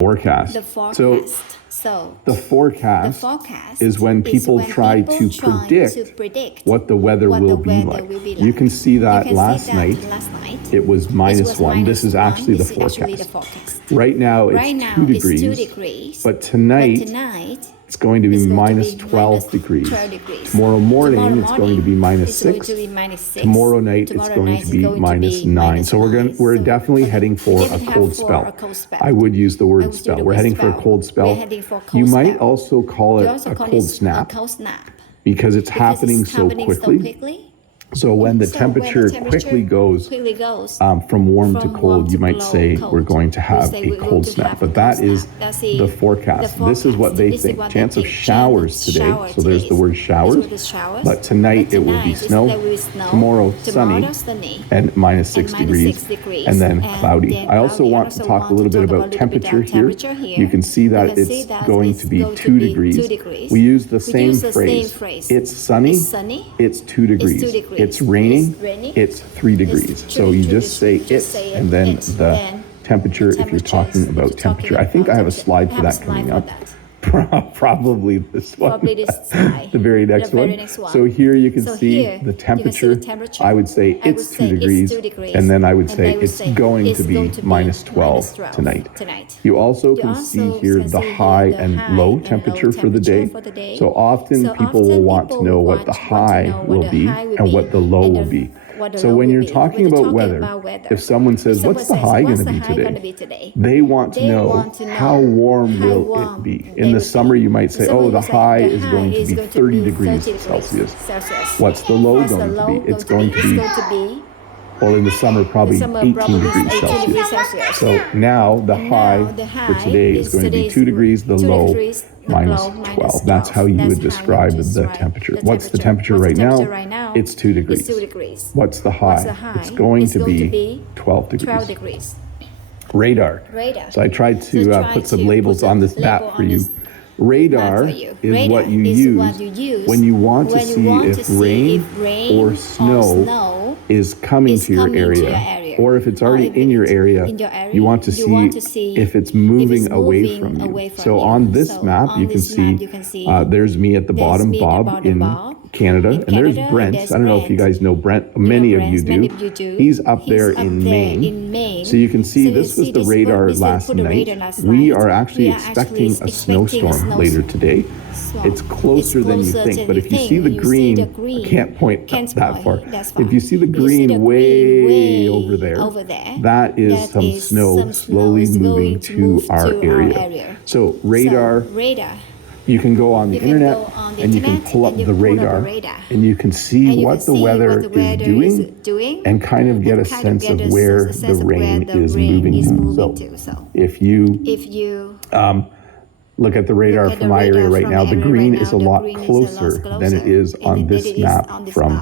forecast. So the forecast is when people try to predict what the weather will be like. You can see that last night it was -1. This is actually the forecast. Right now it's 2 degrees, but tonight it's going to be -12 degrees. Tomorrow morning it's going to be -6. Tomorrow night it's going to be -9. So we're definitely heading for a cold spell. I would use the word spell. We're heading for a cold spell. You might also call it a cold snap because it's happening so quickly. So when the temperature quickly goes from warm to cold, you might say we're going to have a cold snap. But that is the forecast. This is what they think. Chance of showers today. So there's the word showers. But tonight it will be snow. Tomorrow sunny and -6 degrees. And then cloudy. I also want to talk a little bit about temperature here. You can see that it's going to be 2 degrees. We use the same phrase. It's sunny. It's 2 degrees. It's raining, it's 3 degrees. So you just say it and then the temperature if you're talking about temperature. I think I have a slide for that coming up. Probably this one, the very next one. So here you can see the temperature. I would say it's 2 degrees, and then I would say it's going to be -12 tonight. You also can see here the high and low temperature for the day. So often people will want to know what the high will be and what the low will be. So when you're talking about weather, if someone says, what's the high going to be today? They want to know how warm will it be. In the summer, you might say, oh, the high is going to be 30 degrees Celsius. What's the low going to be? It's going to be, well, in the summer, probably 18 degrees Celsius. So now the high for today is going to be 2 degrees, the low -12. That's how you would describe the temperature. What's the temperature right now? It's 2 degrees. What's the high? It's going to be 12 degrees. Radar. So I tried to put some labels on this map for you. Radar is what you use when you want to see if rain or snow is coming to your area, or if it's already in your area, you want to see if it's moving away from you. So on this map, you can see there's me at the bottom, Bob in Canada, and there's Brent. I don't know if you guys know Brent. Many of you do. He's up there in Maine. So you can see this was the radar last night. We are actually expecting a snowstorm later today. It's closer than you think, but if you see the green, I can't point that far. If you see the green way over there, that is some snow slowly moving to our area. So radar, you can go on the internet and you can pull up the radar and you can see what the weather is doing and kind of get a sense of where the rain is moving to. So if you look at the radar from my area right now, the green is a lot closer than it is on this map from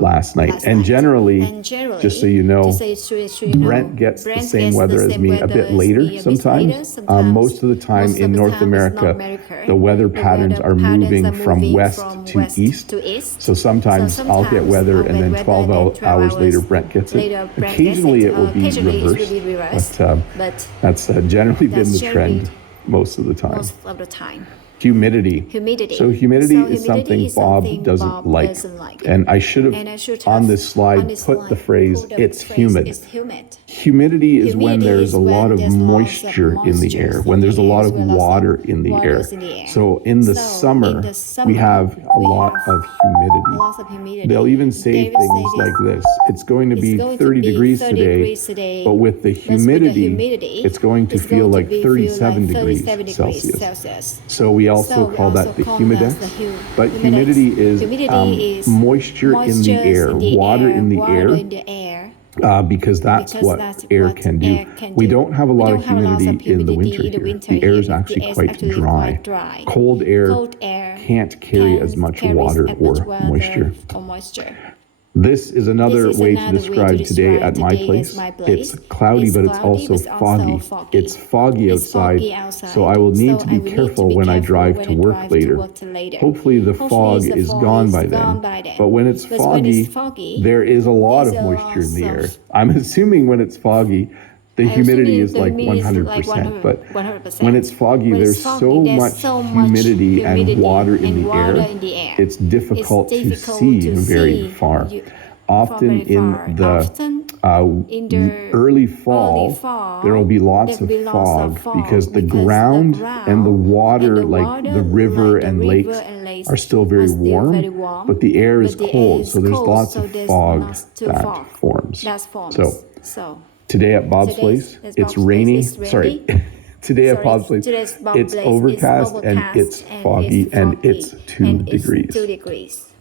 last night. And generally, just so you know, Brent gets the same weather as me a bit later sometimes. Most of the time in North America, the weather patterns are moving from west to east. So sometimes I'll get weather and then 12 hours later Brent gets it. Occasionally it will be reversed, but that's generally been the trend most of the time. Humidity. So humidity is something Bob doesn't like. And I should have on this slide put the phrase, it's humid. Humidity is when there's a lot of moisture in the air, when there's a lot of water in the air. So in the summer, we have a lot of humidity. They'll even say things like this. It's going to be 30 degrees today, but with the humidity, it's going to feel like 37 degrees Celsius. So we also call that the humidex. But humidity is moisture in the air, water in the air. Because that's what air can do. We don't have a lot of humidity in the winter here. The air is actually quite dry. Cold air can't carry as much water or moisture. This is another way to describe today at my place. It's cloudy, but it's also foggy. It's foggy outside, so I will need to be careful when I drive to work later. Hopefully the fog is gone by then, but when it's foggy, there is a lot of moisture in the air. I'm assuming when it's foggy, The humidity is like 100%, but when it's foggy, there's so much humidity and water in the air, it's difficult to see very far. Often in the early fall, there will be lots of fog because the ground and the water, like the river and lakes, are still very warm, but the air is cold, so there's lots of fog that forms. So today at Bob's Place, it's rainy. Sorry. Today at Bob's Place, it's overcast and it's foggy and it's 2 degrees.